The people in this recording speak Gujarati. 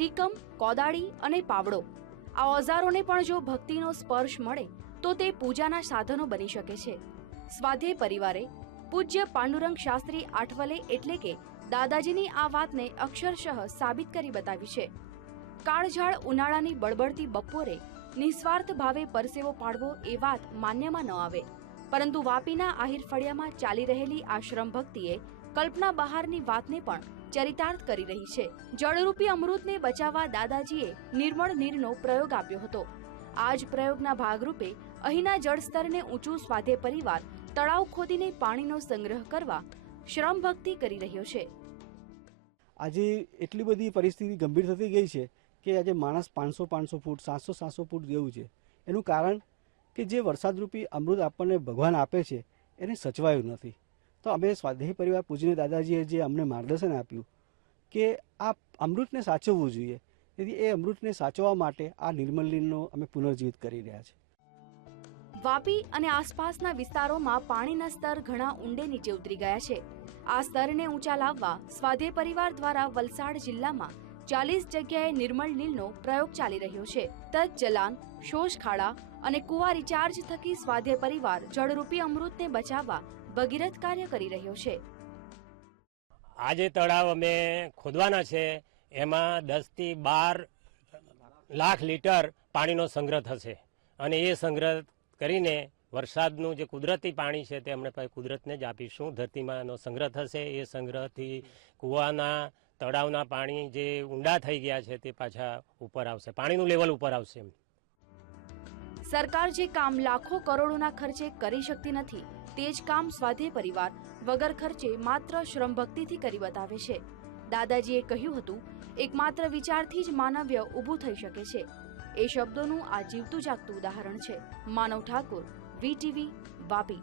ટીકમ કોદાળી અને પાવડો. આ ઓઝારોને પણ જો ભક્તિનો સ્પર્શ મળે, તો તે પૂજાના સાધનો બની શકે છે. સ્વાધ્યાય પરિવારે, પૂજ્ય પાંડુરંગ શાસ્ત્રી આઠવલે એટલે કે દાદાજીની આ વાતને અક્ષરશઃ સાબિત કરી બતાવી છે. કાળઝાળ ઉનાળાની બળબડતી બપોરે નિસ્વાર્થ ભાવે પરસેવો પાડવો એ વાત માન્યમાં ન આવે. પરંતુ વાપીના આહિર ફળિયામાં ચાલી રહેલી આશ્રમ ભક્તિએ કલ્પના બહારની વાતને પણ ચરિતાર્થ કરી રહી છે. જળરૂપી અમૃતને બચાવવા દાદાજીએ નિર્મળ નીરનો પ્રયોગ આપ્યો હતો. આ જ પ્રયોગના ભાગરૂપે અહીંના જળસ્તરને ઊંચું સ્વાધે પરિવાર તળાવ ખોદીને પાણીનો સંગ્રહ કરવા શ્રમ ભક્તિ કરી રહ્યો છે. આજે એટલી બધી પરિસ્થિતિ ગંભીર થતી ગઈ છે કે આજે માણસ પાંચસો પાંચસો ફૂટ, સાતસો સાતસો ફૂટ જેવું છે. એનું કારણ કે જે વરસાદરૂપી અમૃત આપણને ભગવાન આપે છે, એને સચવાયું નથી. તો અમે સ્વાધ્યાય પરિવાર પૂજીને દાદાજીએ જે અમને માર્ગદર્શન આપ્યું કે આ અમૃતને સાચવવું જોઈએ. તેથી એ અમૃતને સાચવવા માટે આ નિર્મલ લીલનો અમે પુનર્જીવિત કરી રહ્યા છીએ. વાપી અને આસપાસના વિસ્તારોમાં પાણીના સ્તર ઘણા ઊંડે નીચે ઉતરી ગયા છે. આ સ્તરને ઊંચા લાવવા સ્વાધ્યાય પરિવાર દ્વારા વલસાડ જિલ્લામાં ચાલીસ જગ્યાએ નિર્મળ નીલનો પ્રયોગ ચાલી રહ્યો છે. તજ જલાન શોષ ખાડા અને કુવા રિચાર્જ થકી સ્વાધ્યાય પરિવાર જળરૂપી અમૃતને બચાવવા ભગીરથ કાર્ય કરી રહ્યો છે. આ તળાવ અમે ખોદવાના છે, એમાં દસથી બાર લાખ લીટર પાણીનો સંગ્રહ થશે. અને એ સંગ્રહ કરીને વરસાદનું જે કુદરતી પાણી છે તે અમને કુદરતને જ આપીશું. ધરતીમાંનો સંગ્રહ થશે, એ સંગ્રહથી કૂવાના, તળાવના પાણી જે ઊંડા થઈ ગયા છે તે પાછા ઉપર આવશે. પાણીનું લેવલ ઉપર આવશે એમ. સરકાર જે કામ લાખો કરોડોના ખર્ચે કરી શકતી નથી, તે જ કામ સ્વાધ્યાય પરિવાર વગર ખર્ચે માત્ર શ્રમ ભક્તિથી કરી બતાવે છે. દાદાજીએ કહ્યું હતું, એકમાત્ર વિચારથી જ માનવ્ય ઊભું થઈ શકે છે. એ શબ્દોનું આ જીવતું જાગતું ઉદાહરણ છે. માનવ ઠાકુર, વીટીવી, વાપી.